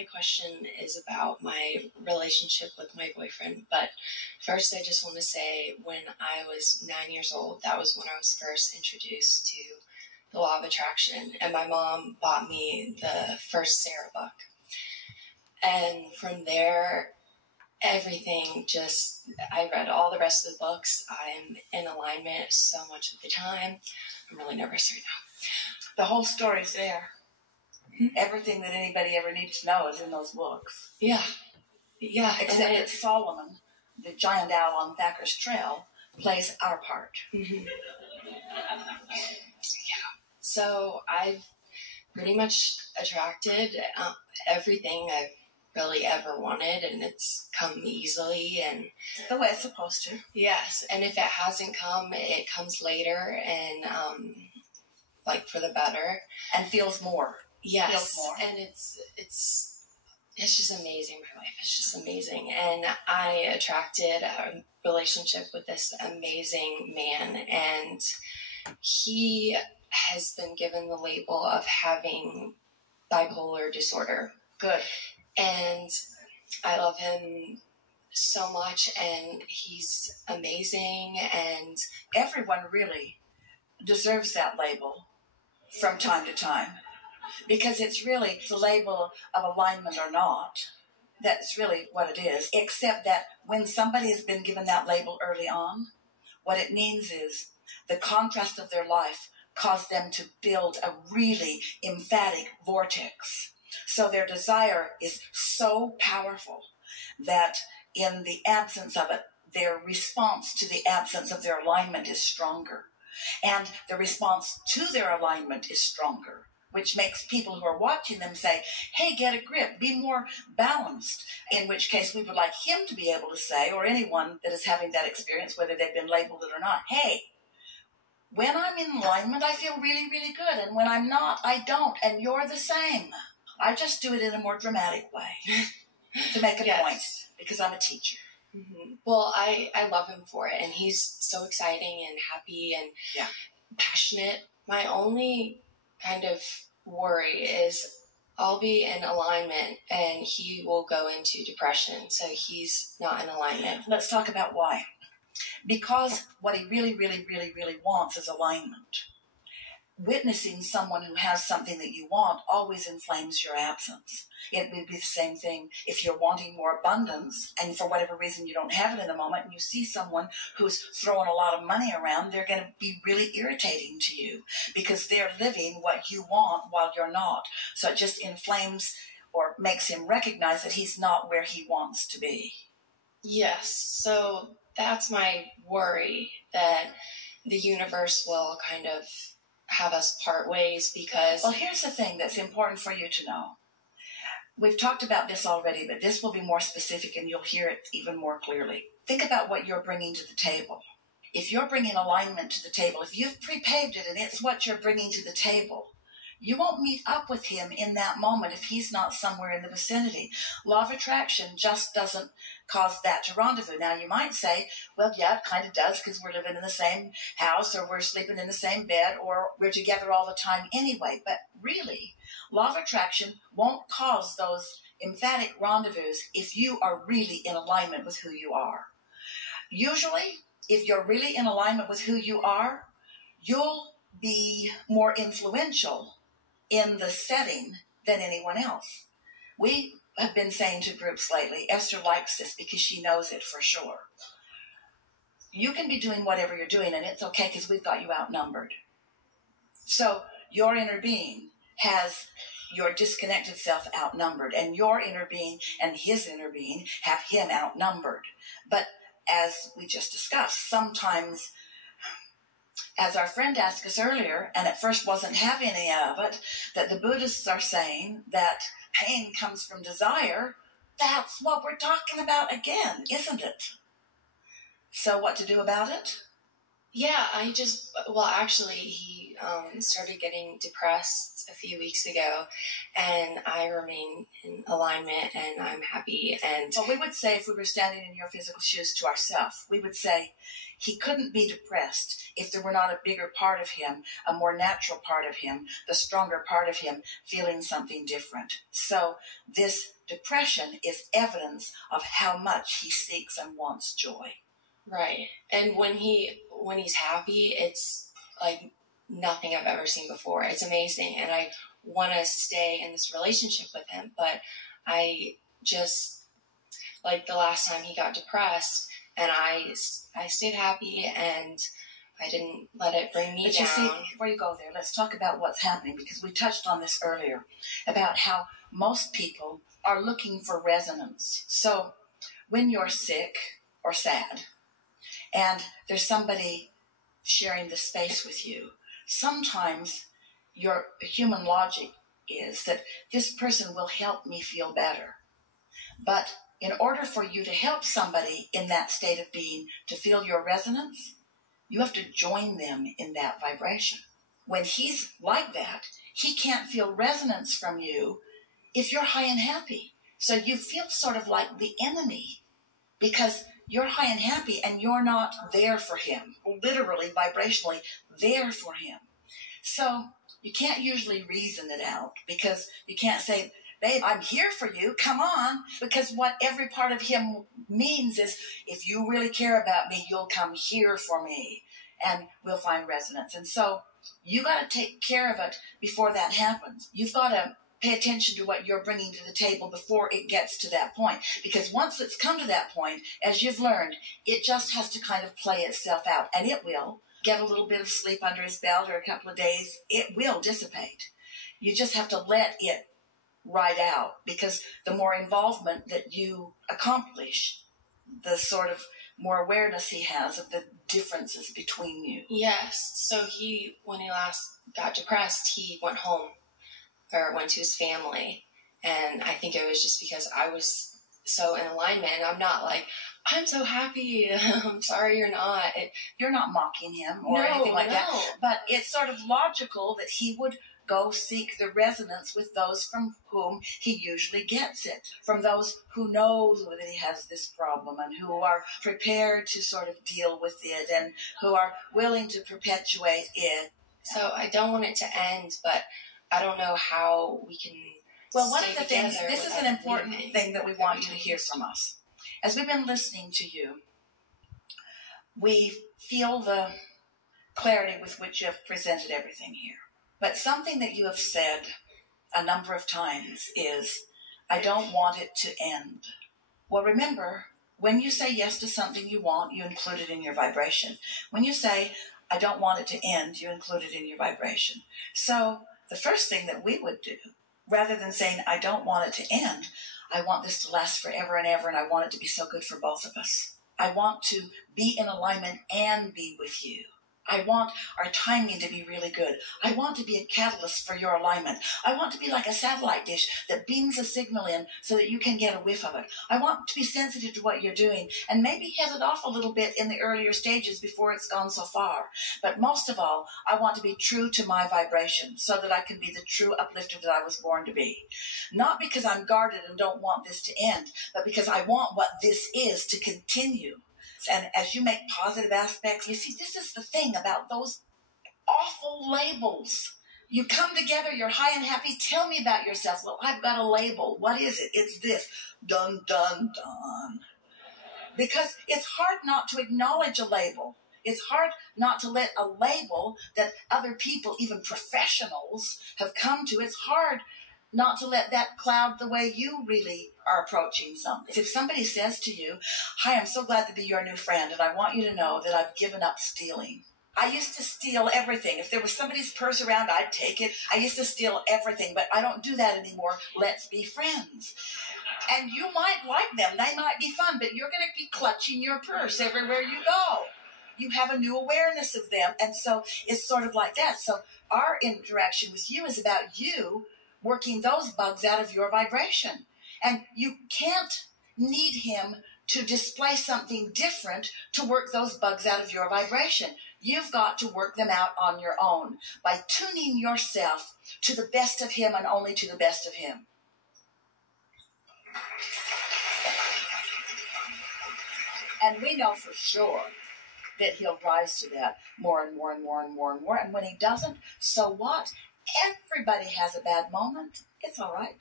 my question is about my relationship with my boyfriend. But first, I just want to say when I was 9 years old, that was when I was first introduced to the law of attraction. And my mom bought me the first Sarah book. And from there, everything just, I read all the rest of the books. I'm in alignment so much of the time. I'm really nervous right now. The whole story's there. Everything that anybody ever needs to know is in those books. Yeah. Except that Solomon, the giant owl on Thacker's Trail, plays our part. Mm-hmm. So I've pretty much attracted everything I've really ever wanted, and it's come easily, and the way it's supposed to. Yes, and if it hasn't come, it comes later, and like for the better, and feels more. Yes, feels more. And it's just amazing. My life is just amazing, and I attracted a relationship with this amazing man, and he has been given the label of having bipolar disorder. Good. And I love him so much, and he's amazing, and everyone really deserves that label from time to time, because it's really the label of alignment or not. That's really what it is, except that when somebody has been given that label early on, what it means is the contrast of their life caused them to build a really emphatic vortex. So their desire is so powerful that in the absence of it, their response to the absence of their alignment is stronger. And the response to their alignment is stronger, which makes people who are watching them say, hey, get a grip, be more balanced. In which case we would like him to be able to say, or anyone that is having that experience, whether they've been labeled it or not, hey, when I'm in alignment, I feel really, really good. And when I'm not, I don't. And you're the same. I just do it in a more dramatic way to make a point, because I'm a teacher. Mm-hmm. Well, I love him for it, and he's so exciting and happy and passionate. My only kind of worry is I'll be in alignment and he will go into depression, so he's not in alignment. Let's talk about why. Because what he really, really, really, really wants is alignment. Witnessing someone who has something that you want always inflames your absence. It would be the same thing if you're wanting more abundance and for whatever reason you don't have it in the moment, and you see someone who's throwing a lot of money around, they're going to be really irritating to you because they're living what you want while you're not. So it just inflames or makes him recognize that he's not where he wants to be. Yes, so that's my worry, that the universe will kind of have us part ways because... Well, here's the thing that's important for you to know. We've talked about this already, but this will be more specific and you'll hear it even more clearly. Think about what you're bringing to the table. If you're bringing alignment to the table, if you've pre-paved it and it's what you're bringing to the table, you won't meet up with him in that moment if he's not somewhere in the vicinity. Law of attraction just doesn't cause that to rendezvous. Now, you might say, well, yeah, it kind of does because we're living in the same house or we're sleeping in the same bed or we're together all the time anyway. But really, law of attraction won't cause those emphatic rendezvous if you are really in alignment with who you are. Usually, if you're really in alignment with who you are, you'll be more influential in the setting than anyone else. We have been saying to groups lately, Esther likes this because she knows it for sure. You can be doing whatever you're doing, and it's okay because we've got you outnumbered. So your inner being has your disconnected self outnumbered, and your inner being and his inner being have him outnumbered. But as we just discussed, sometimes, as our friend asked us earlier, and at first wasn't having any of it, that the Buddhists are saying that pain comes from desire. That's what we're talking about again, isn't it? So what to do about it? Yeah, actually, he started getting depressed a few weeks ago, and I remain in alignment, and I'm happy. And well, we would say, if we were standing in your physical shoes to ourselves, we would say he couldn't be depressed if there were not a bigger part of him, a more natural part of him, the stronger part of him feeling something different. So this depression is evidence of how much he seeks and wants joy. Right. And when he's happy, it's like nothing I've ever seen before. It's amazing. And I want to stay in this relationship with him, but I just, like the last time he got depressed, and I stayed happy, and I didn't let it bring me down. You see, before you go there, let's talk about what's happening, because we touched on this earlier, about how most people are looking for resonance. So when you're sick or sad, and there's somebody sharing the space with you, sometimes your human logic is that this person will help me feel better. But in order for you to help somebody in that state of being to feel your resonance, you have to join them in that vibration. When he's like that, he can't feel resonance from you if you're high and happy. So you feel sort of like the enemy, because you're high and happy and you're not there for him, literally, vibrationally there for him. So you can't usually reason it out, because you can't say, babe, I'm here for you, come on, because what every part of him means is, if you really care about me, you'll come here for me, and we'll find resonance. And so you got to take care of it before that happens. You've got to pay attention to what you're bringing to the table before it gets to that point. Because once it's come to that point, as you've learned, it just has to kind of play itself out. And it will get a little bit of sleep under his belt, or a couple of days. It will dissipate. You just have to let it ride out, because the more involvement that you accomplish, the sort of more awareness he has of the differences between you. Yes. So when he last got depressed, he went home, or went to his family. And I think it was just because I was so in alignment. And I'm not like, I'm so happy. I'm sorry you're not. You're not mocking him or anything like that. But it's sort of logical that he would go seek the resonance with those from whom he usually gets it, from those who know that he has this problem and who are prepared to sort of deal with it and who are willing to perpetuate it. So I don't want it to end, but I don't know how we can. Well, one of the things, this is an important thing that we want you to hear from us. As we've been listening to you, we feel the clarity with which you have presented everything here. But something that you have said a number of times is, I don't want it to end. Well, remember, when you say yes to something you want, you include it in your vibration. When you say, I don't want it to end, you include it in your vibration. So the first thing that we would do, rather than saying, I don't want it to end, I want this to last forever and ever, and I want it to be so good for both of us. I want to be in alignment and be with you. I want our timing to be really good. I want to be a catalyst for your alignment. I want to be like a satellite dish that beams a signal in so that you can get a whiff of it. I want to be sensitive to what you're doing and maybe head it off a little bit in the earlier stages before it's gone so far. But most of all, I want to be true to my vibration so that I can be the true uplifter that I was born to be. Not because I'm guarded and don't want this to end, but because I want what this is to continue. And as you make positive aspects, you see, this is the thing about those awful labels. You come together, you're high and happy. Tell me about yourself. Well, I've got a label. What is it? It's this. Dun, dun, dun. Because it's hard not to acknowledge a label. It's hard not to let a label that other people, even professionals, have come to. It's hard not to let that cloud the way you really are approaching something. If somebody says to you, hi, I'm so glad to be your new friend, and I want you to know that I've given up stealing. I used to steal everything. If there was somebody's purse around, I'd take it. I used to steal everything, but I don't do that anymore. Let's be friends. And you might like them. They might be fun, but you're going to be clutching your purse everywhere you go. You have a new awareness of them, and so it's sort of like that. So our interaction with you is about you working those bugs out of your vibration. And you can't need him to display something different to work those bugs out of your vibration. You've got to work them out on your own by tuning yourself to the best of him and only to the best of him. And we know for sure that he'll rise to that more and more and more and more and more. And when he doesn't, so what? Everybody has a bad moment. It's all right.